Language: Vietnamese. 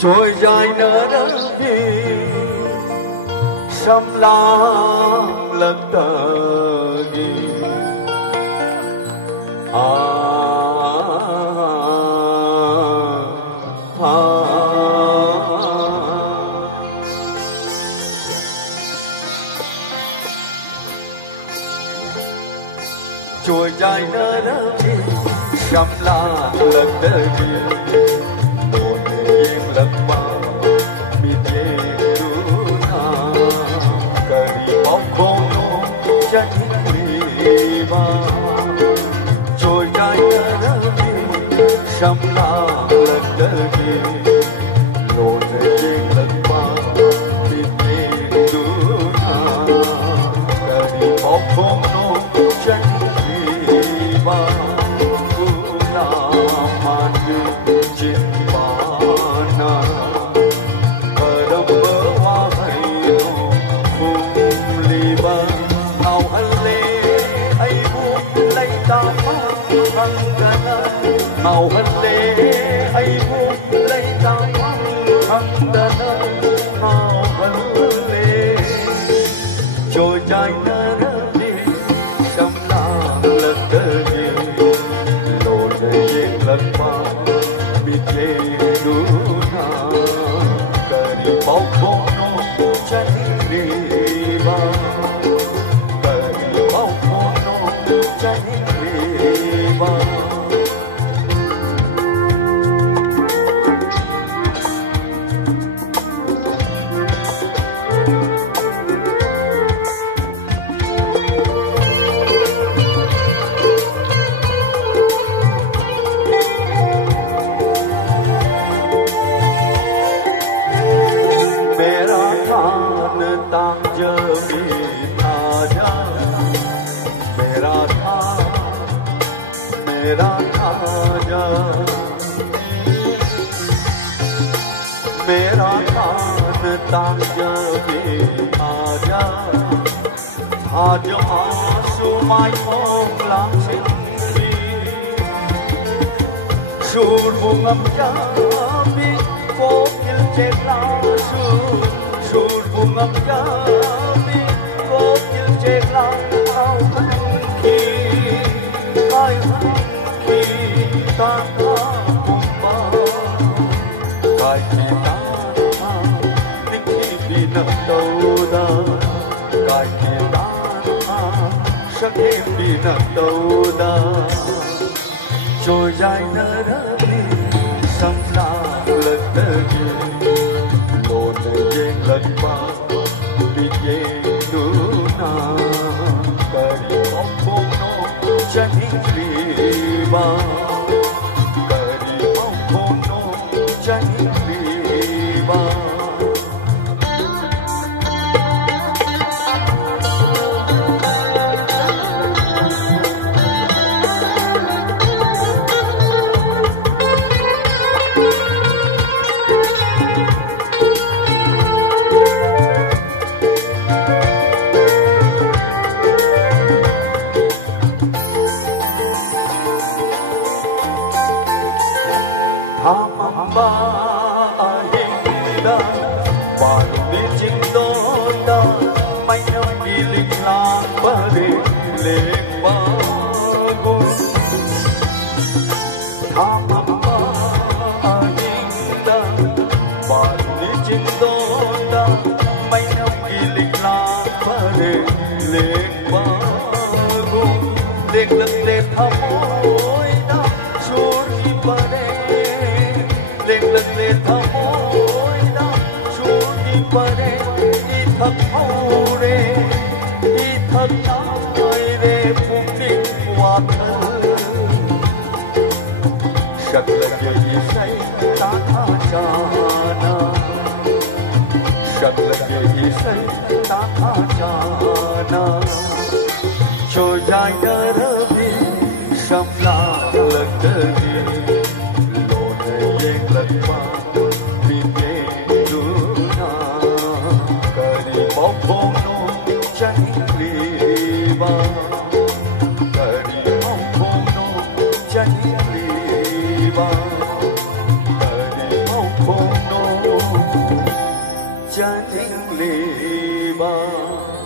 trôi dài nở đất vì sâm lam lật tờ ghi trôi dài nở đất vì sâm lam lật tờ ghi lật bao bị che đuna cari bóng khôn chân đi ba trôi dài nở đi sâm la lật đờ đi lộn trên lật bao bị che đuna cari bóng khôn chân đi ba cũng là màn đường trên màu hân lê ấy buông lấy tao thăng đàn màu hân lê trôi dài nở đi sâm la lật đờ đi lộn dây lật bao bị che đuna cari bóng khôn chân đi ba cari bóng khôn chân đi ba तांग जमी आजा मेरा आजा मेरा खान तांग जमी आजा आज आसुमाई मोंगलांग सिंगी sur bungam jabi kokil cekla sur bungam jabi kokil cekla au ki ai ki ta kumba kai kita nikhi binam dauda kai kita sakhe binam dauda trôi dài nở đi sâm la lật đờ đi lộn trên lật bao bị che đuna cari bóng khôn chân đi ba cari bóng khôn chân đi ba Hamba hinda baru dicinta mainnya milik lambari lebagus hamba hinda baru dicinta mainnya milik lambari lebagus dek dek thamoi na suri pare ले थमोई ना चूड़ी परे इथक औरे इथक आयरे पुंगी वाथल शक्ल यही सही ताथा जाना शक्ल यही सही ताथा जाना जो जाए रवि शमला लगती lật bao vì nghe đuna cari bóng khôn chân đi ba cari bóng khôn chân đi ba cari bóng khôn chân lý ba